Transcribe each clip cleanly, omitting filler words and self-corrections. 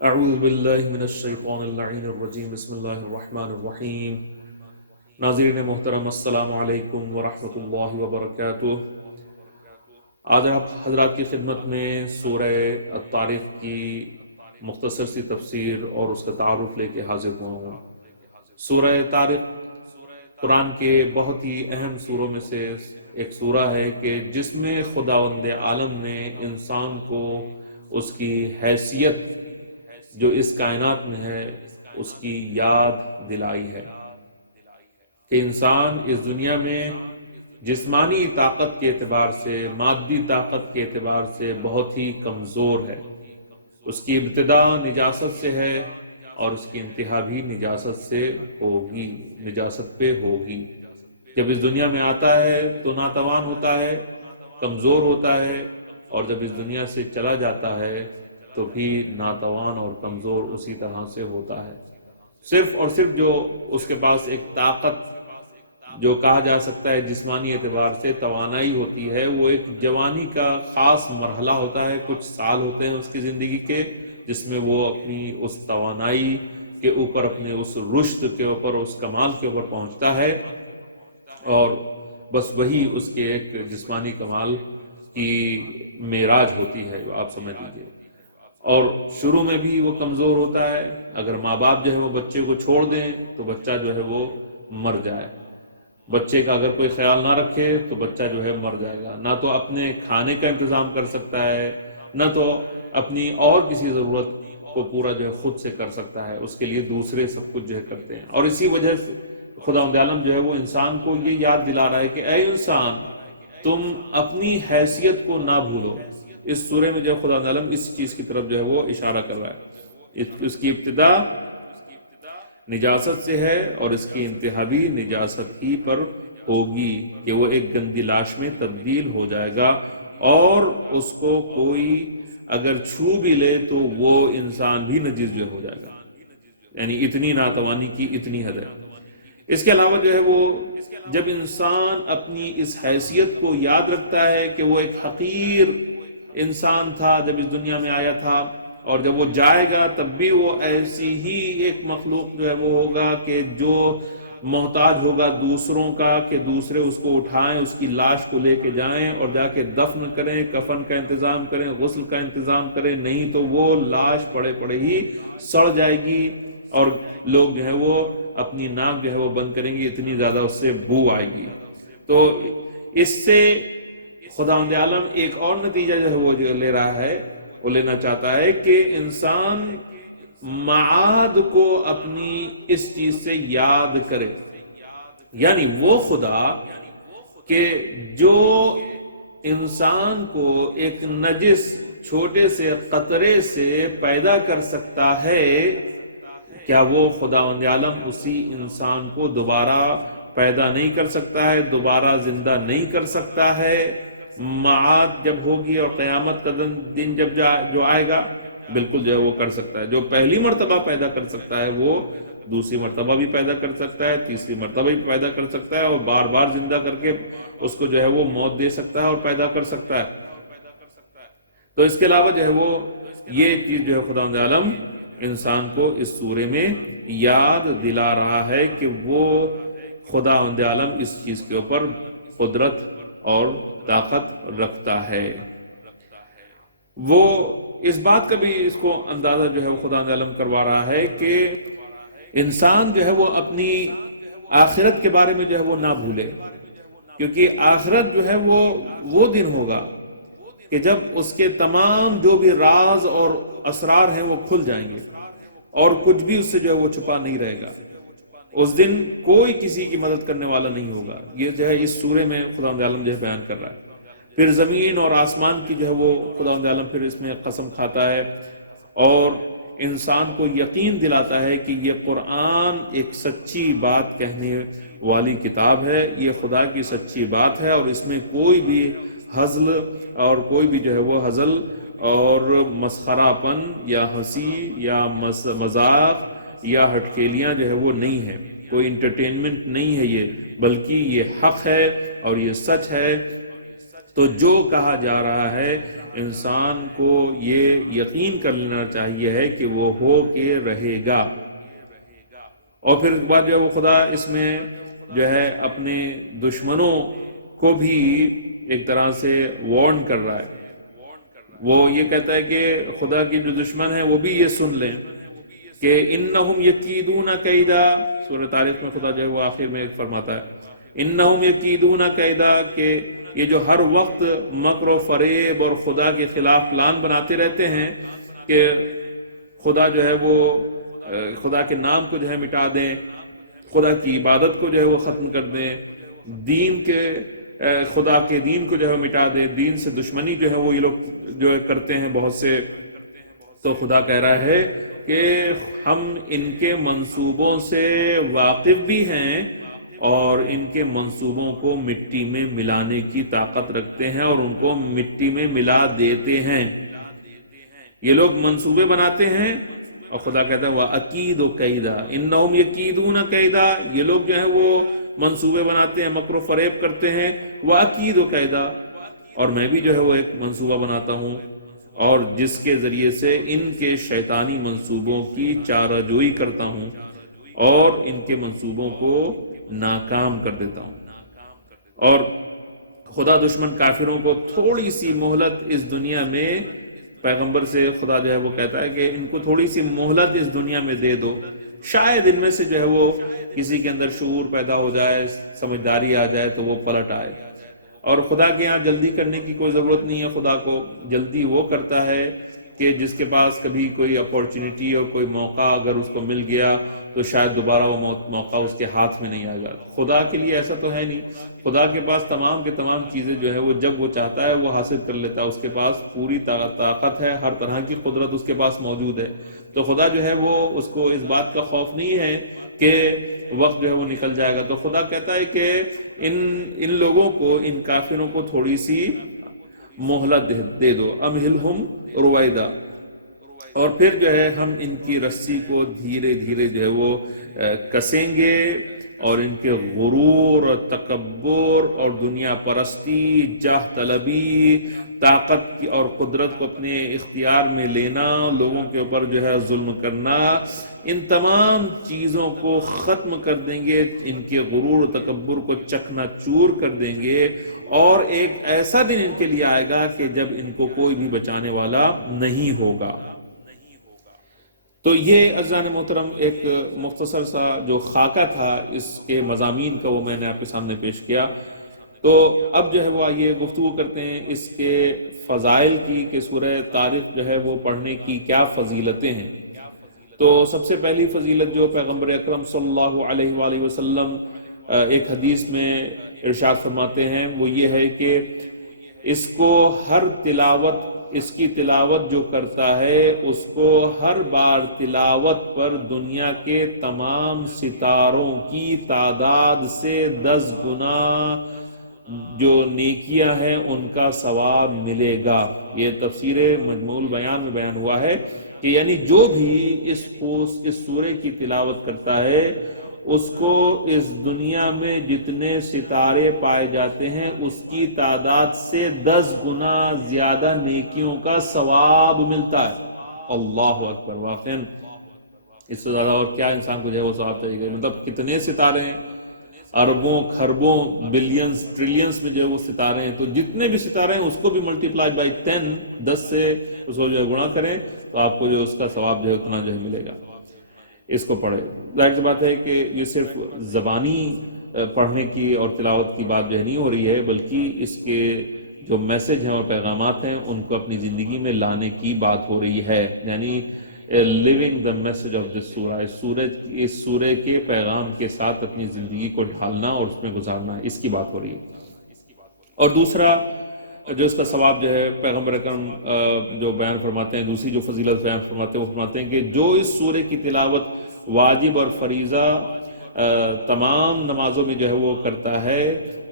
اعوذ باللہ من الشیطان اللعین الرجیم بسم اللہ الرحمن الرحیم۔ ناظرین محترم، السلام علیکم ورحمۃ اللہ وبرکاتہ۔ آج آپ حضرات کی خدمت میں سورہ الطارق کی مختصر سی تفسیر اور اس کا تعارف لے کے حاضر ہوا ہوں۔ سورہ طارق قرآن کے بہت ہی اہم سوروں میں سے ایک سورہ ہے کہ جس میں خداوند عالم نے انسان کو اس کی حیثیت جو اس کائنات میں ہے اس کی یاد دلائی ہے کہ انسان اس دنیا میں جسمانی طاقت کے اعتبار سے، مادی طاقت کے اعتبار سے بہت ہی کمزور ہے۔ اس کی ابتدا نجاست سے ہے اور اس کی انتہا بھی نجاست سے ہوگی، نجاست پہ ہوگی۔ جب اس دنیا میں آتا ہے تو ناتوان ہوتا ہے، کمزور ہوتا ہے، اور جب اس دنیا سے چلا جاتا ہے تو بھی ناتوان اور کمزور اسی طرح سے ہوتا ہے۔ صرف اور صرف جو اس کے پاس ایک طاقت جو کہا جا سکتا ہے جسمانی اعتبار سے توانائی ہوتی ہے، وہ ایک جوانی کا خاص مرحلہ ہوتا ہے، کچھ سال ہوتے ہیں اس کی زندگی کے جس میں وہ اپنی اس توانائی کے اوپر، اپنے اس رشد کے اوپر، اس کمال کے اوپر پہنچتا ہے، اور بس وہی اس کے ایک جسمانی کمال کی معراج ہوتی ہے، جو آپ سمجھ لیجیے۔ اور شروع میں بھی وہ کمزور ہوتا ہے، اگر ماں باپ جو ہے وہ بچے کو چھوڑ دیں تو بچہ جو ہے وہ مر جائے، بچے کا اگر کوئی خیال نہ رکھے تو بچہ جو ہے مر جائے گا، نہ تو اپنے کھانے کا انتظام کر سکتا ہے، نہ تو اپنی اور کسی ضرورت کو پورا جو ہے خود سے کر سکتا ہے، اس کے لیے دوسرے سب کچھ جو ہے کرتے ہیں۔ اور اسی وجہ سے خداوند عالم جو ہے وہ انسان کو یہ یاد دلا رہا ہے کہ اے انسان، تم اپنی حیثیت کو نہ بھولو۔ اس سورے میں جو خداوند عالم اس چیز کی طرف جو ہے وہ اشارہ کر رہا ہے، اس کی ابتدا نجاست سے ہے اور اس کی انتہا بھی نجاست ہی پر ہوگی کہ وہ ایک گندی لاش میں تبدیل ہو جائے گا، اور اس کو کوئی اگر چھو بھی لے تو وہ انسان بھی نجس جو ہو جائے گا، یعنی اتنی ناتوانی کی اتنی حد ہے۔ اس کے علاوہ جو ہے وہ جب انسان اپنی اس حیثیت کو یاد رکھتا ہے کہ وہ ایک حقیر انسان تھا جب اس دنیا میں آیا تھا، اور جب وہ جائے گا تب بھی وہ ایسی ہی ایک مخلوق جو ہے وہ ہوگا کہ جو محتاج ہوگا دوسروں کا، کہ دوسرے اس کو اٹھائیں، اس کی لاش کو لے کے جائیں اور جا کے دفن کریں، کفن کا انتظام کریں، غسل کا انتظام کریں، نہیں تو وہ لاش پڑے پڑے ہی سڑ جائے گی، اور لوگ جو ہے وہ اپنی ناک جو ہے وہ بند کریں گے، اتنی زیادہ اس سے بو آئے گی۔ تو اس سے خداوند عالم ایک اور نتیجہ جو ہے وہ جو لے رہا ہے، وہ لینا چاہتا ہے کہ انسان معاد کو اپنی اس چیز سے یاد کرے، یعنی وہ خدا کہ جو انسان کو ایک نجس چھوٹے سے قطرے سے پیدا کر سکتا ہے، کیا وہ خداوند عالم اسی انسان کو دوبارہ پیدا نہیں کر سکتا ہے، دوبارہ زندہ نہیں کر سکتا ہے؟ معاد جب ہوگی اور قیامت کا دن جب جو آئے گا، بالکل جو ہے وہ کر سکتا ہے۔ جو پہلی مرتبہ پیدا کر سکتا ہے وہ دوسری مرتبہ بھی پیدا کر سکتا ہے، تیسری مرتبہ بھی پیدا کر سکتا ہے، اور بار بار زندہ کر کے اس کو جو ہے وہ موت دے سکتا ہے اور پیدا کر سکتا ہے۔ تو اس کے علاوہ جو ہے وہ یہ چیز جو ہے خداوند عالم انسان کو اس سورے میں یاد دلا رہا ہے کہ وہ خداوند عالم اس چیز کے اوپر قدرت اور طاقت رکھتا ہے۔ وہ اس بات کا بھی اس کو اندازہ جو ہے وہ خداوند عالم کروا رہا ہے کہ انسان جو ہے وہ اپنی آخرت کے بارے میں جو ہے وہ نہ بھولے، کیونکہ آخرت جو ہے وہ دن ہوگا کہ جب اس کے تمام جو بھی راز اور اسرار ہیں وہ کھل جائیں گے، اور کچھ بھی اس سے جو ہے وہ چھپا نہیں رہے گا۔ اس دن کوئی کسی کی مدد کرنے والا نہیں ہوگا، یہ جو ہے اس سورے میں خداوند عالم جو ہے بیان کر رہا ہے۔ پھر زمین اور آسمان کی جو ہے وہ خداوند عالم پھر اس میں قسم کھاتا ہے، اور انسان کو یقین دلاتا ہے کہ یہ قرآن ایک سچی بات کہنے والی کتاب ہے، یہ خدا کی سچی بات ہے، اور اس میں کوئی بھی ہزل اور کوئی بھی جو ہے وہ ہزل اور مسخرہ پن یا ہنسی یا مذاق یا ہٹکیلیاں جو ہے وہ نہیں ہے، کوئی انٹرٹینمنٹ نہیں ہے یہ، بلکہ یہ حق ہے اور یہ سچ ہے۔ تو جو کہا جا رہا ہے انسان کو یہ یقین کر لینا چاہیے ہے کہ وہ ہو کے رہے گا۔ اور پھر ایک بات جو ہے وہ خدا اس میں جو ہے اپنے دشمنوں کو بھی ایک طرح سے وارن کر رہا ہے۔ وہ یہ کہتا ہے کہ خدا کی جو دشمن ہیں وہ بھی یہ سن لیں کہ انہم یکیدون کیدا، سورہ طارق میں خدا جو ہے وہ آخر میں ایک فرماتا ہے انہم یکیدون کیدا، کہ یہ جو ہر وقت مکر و فریب اور خدا کے خلاف پلان بناتے رہتے ہیں کہ خدا جو ہے وہ خدا کے نام کو جو ہے مٹا دیں، خدا کی عبادت کو جو ہے وہ ختم کر دیں، دین کے خدا کے دین کو جو ہے مٹا دیں، دین سے دشمنی جو ہے وہ یہ لوگ جو ہے کرتے ہیں بہت سے۔ تو خدا کہہ رہا ہے کہ ہم ان کے منصوبوں سے واقف بھی ہیں اور ان کے منصوبوں کو مٹی میں ملانے کی طاقت رکھتے ہیں اور ان کو مٹی میں ملا دیتے ہیں۔ یہ لوگ منصوبے بناتے ہیں اور خدا کہتا ہے وَأَكِيدُ كَيْدًا إِنَّهُمْ يَكِيدُونَ كَيْدًا، یہ لوگ جو ہیں وہ منصوبے بناتے ہیں، مکر و فریب کرتے ہیں، وَأَكِيدُ كَيْدًا، اور میں بھی جو ہے وہ ایک منصوبہ بناتا ہوں اور جس کے ذریعے سے ان کے شیطانی منصوبوں کی چارہ جوئی کرتا ہوں اور ان کے منصوبوں کو ناکام کر دیتا ہوں۔ اور خدا دشمن کافروں کو تھوڑی سی مہلت اس دنیا میں، پیغمبر سے خدا جو ہے وہ کہتا ہے کہ ان کو تھوڑی سی مہلت اس دنیا میں دے دو، شاید ان میں سے جو ہے وہ کسی کے اندر شعور پیدا ہو جائے، سمجھداری آ جائے تو وہ پلٹ آئے۔ اور خدا کے ہاں جلدی کرنے کی کوئی ضرورت نہیں ہے، خدا کو جلدی وہ کرتا ہے کہ جس کے پاس کبھی کوئی اپورچونٹی اور کوئی موقع اگر اس کو مل گیا تو شاید دوبارہ وہ موقع اس کے ہاتھ میں نہیں آئے گا۔ خدا کے لیے ایسا تو ہے نہیں، خدا کے پاس تمام کے تمام چیزیں جو ہے وہ جب وہ چاہتا ہے وہ حاصل کر لیتا ہے، اس کے پاس پوری طاقت ہے، ہر طرح کی قدرت اس کے پاس موجود ہے۔ تو خدا جو ہے وہ اس کو اس بات کا خوف نہیں ہے کہ وقت جو ہے وہ نکل جائے گا۔ تو خدا کہتا ہے کہ ان لوگوں کو، ان کافروں کو تھوڑی سی مہلت دے دو، امہلہم رویدا، اور پھر جو ہے ہم ان کی رسی کو دھیرے دھیرے جو ہے وہ کسیں گے اور ان کے غرور اور تکبر اور دنیا پرستی، جاہ طلبی، طاقت کی اور قدرت کو اپنے اختیار میں لینا، لوگوں کے اوپر جو ہے ظلم کرنا، ان تمام چیزوں کو ختم کر دیں گے، ان کے غرور و تکبر کو چکنا چور کر دیں گے، اور ایک ایسا دن ان کے لیے آئے گا کہ جب ان کو کوئی بھی بچانے والا نہیں ہوگا۔ تو یہ عزیزان محترم ایک مختصر سا جو خاکہ تھا اس کے مضامین کا، وہ میں نے آپ کے سامنے پیش کیا۔ تو اب جو ہے وہ آئیے گفتگو کرتے ہیں اس کے فضائل کی کہ سورہ طارق جو ہے وہ پڑھنے کی کیا فضیلتیں ہیں۔ تو سب سے پہلی فضیلت جو پیغمبر اکرم صلی اللہ علیہ وآلہ وسلم ایک حدیث میں ارشاد فرماتے ہیں وہ یہ ہے کہ اس کو ہر تلاوت، اس کی تلاوت جو کرتا ہے اس کو ہر بار تلاوت پر دنیا کے تمام ستاروں کی تعداد سے 10 گنا جو نیکیاں ہیں ان کا ثواب ملے گا۔ یہ تفسیر مجموع البیان میں بیان ہوا ہے کہ یعنی جو بھی اس سورہ کی تلاوت کرتا ہے اس کو اس دنیا میں جتنے ستارے پائے جاتے ہیں اس کی تعداد سے 10 گنا زیادہ نیکیوں کا ثواب ملتا ہے۔ اللہ اکبر، واقعا اس سے زیادہ اور کیا انسان کو جو ہے وہ ثواب چاہیے گا؟ مطلب کتنے ستارے ہیں، اربوں کھربوں بلینز ٹریلینز میں جو ہے وہ ستارے ہیں، تو جتنے بھی ستارے ہیں اس کو بھی ملٹیپلائی بائی 10 سے اس کو جو ہے گنا کریں تو آپ کو جو اس کا ثواب جو ہے اتنا جو ہے ملے گا۔ اس کو پڑھے، ظاہر سی بات ہے کہ یہ صرف زبانی پڑھنے کی اور تلاوت کی بات جو ہے نہیں ہو رہی ہے، بلکہ اس کے جو میسج ہیں اور پیغامات ہیں ان کو اپنی زندگی میں لانے کی بات ہو رہی ہے، یعنی leaving the message of this سورہ، اس سورہ کے پیغام کے ساتھ اپنی زندگی کو ڈھالنا اور اس میں گزارنا، اس کی بات ہو رہی ہے۔ اور دوسرا جو اس کا ثواب جو ہے پیغمبر اکرم جو بیان فرماتے ہیں، دوسری جو فضیلت بیان فرماتے ہیں وہ فرماتے ہیں کہ جو اس سورہ کی تلاوت واجب اور فریضہ تمام نمازوں میں جو ہے وہ کرتا ہے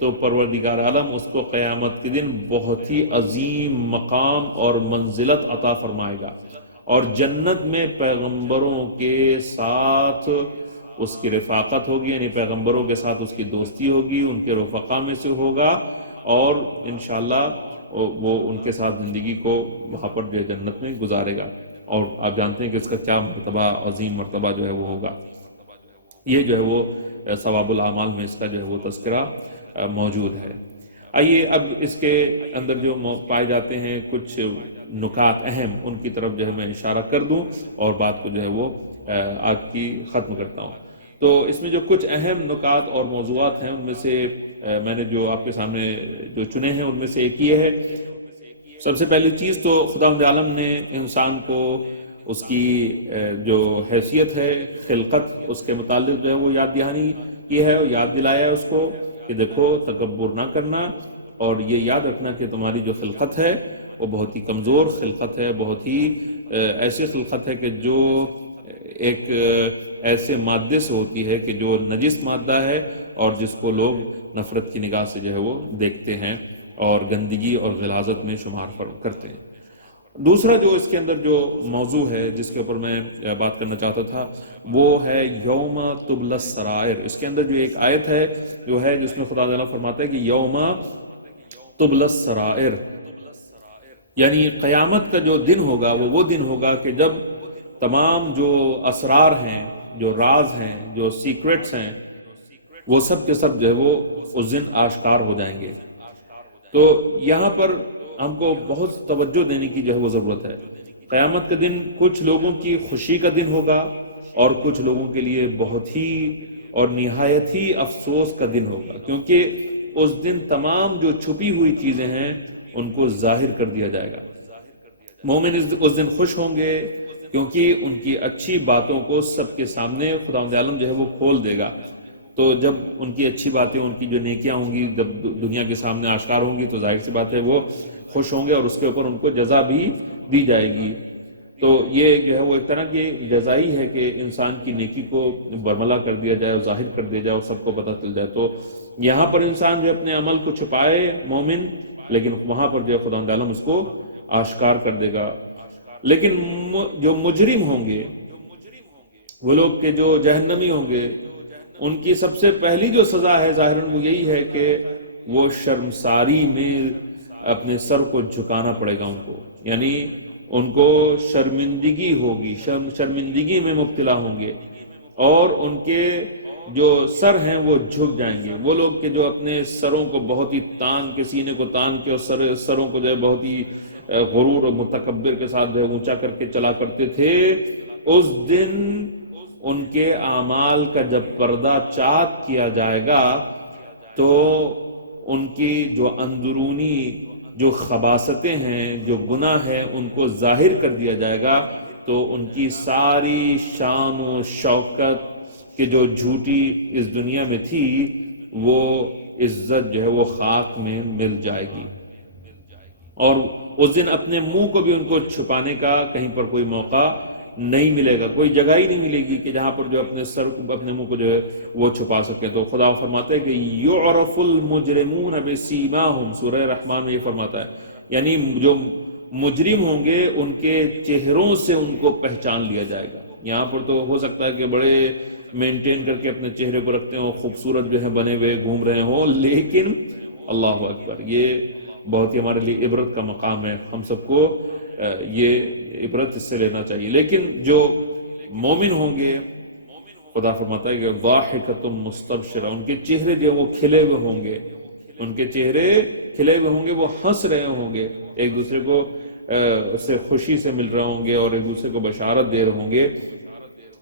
تو پروردگار عالم اس کو قیامت کے دن بہت ہی عظیم مقام اور منزلت عطا فرمائے گا، اور جنت میں پیغمبروں کے ساتھ اس کی رفاقت ہوگی، یعنی پیغمبروں کے ساتھ اس کی دوستی ہوگی، ان کے رفقا میں سے ہوگا، اور انشاءاللہ وہ ان کے ساتھ زندگی کو وہاں پر جو ہے جنت میں گزارے گا، اور آپ جانتے ہیں کہ اس کا کیا مرتبہ، عظیم مرتبہ جو ہے وہ ہوگا۔ یہ جو ہے وہ ثواب الاعمال میں اس کا جو ہے وہ تذکرہ موجود ہے۔ آئیے اب اس کے اندر جو پائے جاتے ہیں کچھ نکات اہم، ان کی طرف جو ہے میں اشارہ کر دوں اور بات کو جو ہے وہ آج کی ختم کرتا ہوں۔ تو اس میں جو کچھ اہم نکات اور موضوعات ہیں ان میں سے میں نے جو آپ کے سامنے جو چنے ہیں ان میں سے ایک یہ ہے، سب سے پہلی چیز تو خداوند عالم نے انسان کو اس کی جو حیثیت ہے، خلقت، اس کے متعلق جو ہے وہ یاد دہانی کی ہے اور یاد دلایا ہے اس کو کہ دیکھو تکبر نہ کرنا، اور یہ یاد رکھنا کہ تمہاری جو خلقت ہے وہ بہت ہی کمزور خلقت ہے، بہت ہی ایسی خلقت ہے کہ جو ایک ایسے مادے سے ہوتی ہے کہ جو نجس مادہ ہے اور جس کو لوگ نفرت کی نگاہ سے جو ہے وہ دیکھتے ہیں اور گندگی اور غلاظت میں شمار کرتے ہیں۔ دوسرا جو اس کے اندر جو موضوع ہے جس کے اوپر میں بات کرنا چاہتا تھا وہ ہے یوم تبلی السرائر۔ اس کے اندر جو ایک آیت ہے جو ہے جس میں خدا تعالیٰ فرماتا ہے کہ یوم تبلی السرائر، یعنی قیامت کا جو دن ہوگا وہ دن ہوگا کہ جب تمام جو اسرار ہیں، جو راز ہیں، جو سیکرٹس ہیں، وہ سب کے سب جو ہے وہ اس دن آشکار ہو جائیں گے۔ تو یہاں پر ہم کو بہت توجہ دینے کی جو ہے وہ ضرورت ہے۔ قیامت کا دن کچھ لوگوں کی خوشی کا دن ہوگا اور کچھ لوگوں کے لیے بہت ہی اور نہایت ہی افسوس کا دن ہوگا، کیونکہ اس دن تمام جو چھپی ہوئی چیزیں ہیں ان کو ظاہر کر دیا جائے گا۔ مومن اس دن خوش ہوں گے کیونکہ ان کی اچھی باتوں کو سب کے سامنے خداوند عالم جو ہے وہ کھول دے گا۔ تو جب ان کی اچھی باتیں، ان کی جو نیکیاں ہوں گی جب دنیا کے سامنے آشکار ہوں گی تو ظاہر سی بات ہے وہ خوش ہوں گے اور اس کے اوپر ان کو جزا بھی دی جائے گی۔ تو یہ جو ہے وہ ایک طرح کی جزائی ہے کہ انسان کی نیکی کو برملا کر دیا جائے اور ظاہر کر دیا جائے اور سب کو پتہ چل جائے۔ تو یہاں پر انسان جو اپنے عمل کو چھپائے مومن، لیکن وہاں پر جو ہے خداوند عالم اس کو آشکار کر دے گا۔ لیکن جو مجرم ہوں گے، وہ لوگ کہ جو جہنمی ہوں گے، ان کی سب سے پہلی جو سزا ہے ظاہراً وہ یہی ہے کہ وہ شرمساری میں اپنے سر کو جھکانا پڑے گا ان کو، یعنی ان کو شرمندگی ہوگی، شرمندگی میں مبتلا ہوں گے اور ان کے جو سر ہیں وہ جھک جائیں گے۔ وہ لوگ کہ جو اپنے سروں کو بہت ہی تان کے، سینے کو تان کے اور سروں کو جو ہے بہت ہی غرور اور متکبر کے ساتھ جو ہے اونچا کر کے چلا کرتے تھے، اس دن ان کے اعمال کا جب پردہ چاک کیا جائے گا تو ان کی جو اندرونی جو خباثتیں ہیں، جو گناہ ہیں، ان کو ظاہر کر دیا جائے گا، تو ان کی ساری شان و شوکت کہ جو جھوٹی اس دنیا میں تھی وہ عزت جو ہے وہ خاک میں مل جائے گی، اور اس دن اپنے منہ کو بھی ان کو چھپانے کا کہیں پر کوئی موقع نہیں ملے گا، کوئی جگہ ہی نہیں ملے گی کہ جہاں پر جو اپنے سر کو، اپنے منہ کو جو ہے وہ چھپا سکے۔ تو خدا فرماتا ہے کہ یعرف المجرمون بسیماہم، سورہ رحمان میں یہ فرماتا ہے، یعنی جو مجرم ہوں گے ان کے چہروں سے ان کو پہچان لیا جائے گا۔ یہاں پر تو ہو سکتا ہے کہ بڑے مینٹین کر کے اپنے چہرے کو رکھتے ہوں، خوبصورت جو ہے بنے ہوئے گھوم رہے ہوں، لیکن اللہ اکبر، یہ بہت ہی ہمارے لیے عبرت کا مقام ہے، ہم سب کو یہ عبرت اس سے لینا چاہیے۔ لیکن جو مومن ہوں گے، خدا فرماتا ہے کہ ضاحکۃ مستبشرہ، ان کے چہرے جو وہ کھلے ہوئے ہوں گے، ان کے چہرے کھلے ہوئے ہوں گے، وہ ہنس رہے ہوں گے، ایک دوسرے کو سے خوشی سے مل رہے ہوں گے اور ایک دوسرے کو بشارت دے رہے ہوں گے۔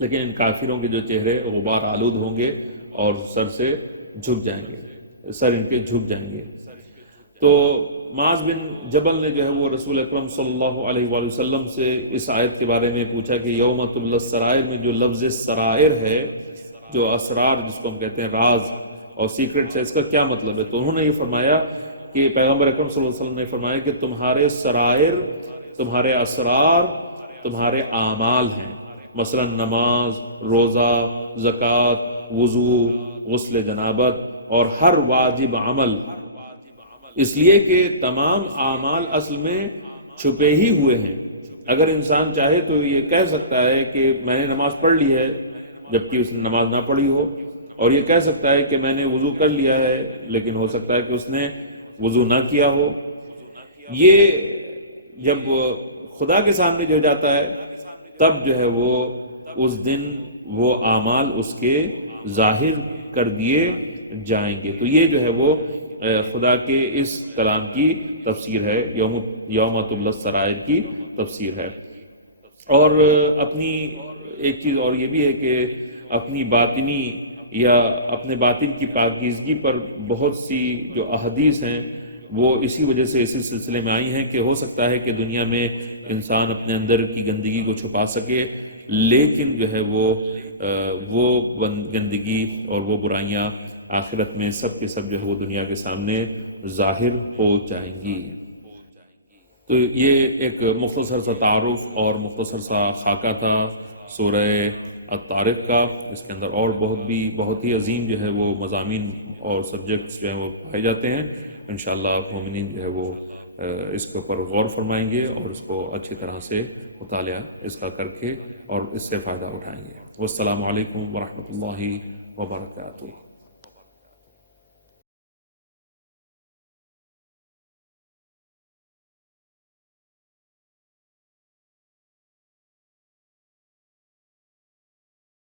لیکن ان کافروں کے جو چہرے غبار آلود ہوں گے اور سر سے جھک جائیں گے، سر ان کے جھک جائیں گے۔ تو معاذ بن جبل نے جو ہے وہ رسول اکرم صلی اللہ علیہ وآلہ وسلم سے اس آیت کے بارے میں پوچھا کہ یوم تبلی السرائر میں جو لفظ سرائر ہے، جو اسرار جس کو ہم کہتے ہیں، راز اور سیکرٹس ہے، اس کا کیا مطلب ہے؟ تو انہوں نے یہ فرمایا کہ پیغمبر اکرم صلی اللہ علیہ وسلم نے فرمایا کہ تمہارے سرائر، تمہارے اسرار، تمہارے اعمال ہیں، مثلا نماز، روزہ، زکوٰۃ، وضو، غسل جنابت اور ہر واجب عمل، اس لیے کہ تمام اعمال اصل میں چھپے ہی ہوئے ہیں۔ اگر انسان چاہے تو یہ کہہ سکتا ہے کہ میں نے نماز پڑھ لی ہے جبکہ اس نے نماز نہ پڑھی ہو، اور یہ کہہ سکتا ہے کہ میں نے وضو کر لیا ہے لیکن ہو سکتا ہے کہ اس نے وضو نہ کیا ہو۔ یہ جب خدا کے سامنے جو جاتا ہے تب جو ہے وہ اس دن وہ اعمال اس کے ظاہر کر دیے جائیں گے. تو یہ جو ہے وہ خدا کے اس کلام کی تفسیر ہے، یوم تبلی السرائر کی تفسیر ہے. اور اپنی ایک چیز اور یہ بھی ہے کہ اپنی باطنی یا اپنے باطن کی پاکیزگی پر بہت سی جو احادیث ہیں وہ اسی وجہ سے اسی سلسلے میں آئی ہیں کہ ہو سکتا ہے کہ دنیا میں انسان اپنے اندر کی گندگی کو چھپا سکے، لیکن جو ہے وہ گندگی اور وہ برائیاں آخرت میں سب کے سب جو ہے وہ دنیا کے سامنے ظاہر ہو جائیں گی. تو یہ ایک مختصر سا تعارف اور مختصر سا خاکہ تھا سورہ الطارق کا. اس کے اندر اور بہت ہی عظیم جو ہے وہ مضامین اور سبجیکٹس جو ہیں وہ پائے جاتے ہیں. انشاءاللہ مومنین جو ہے وہ اس کے اوپر غور فرمائیں گے اور اس کو اچھی طرح سے مطالعہ اس کا کر کے اور اس سے فائدہ اٹھائیں گے. والسلام علیکم ورحمۃ اللہ وبرکاتہ.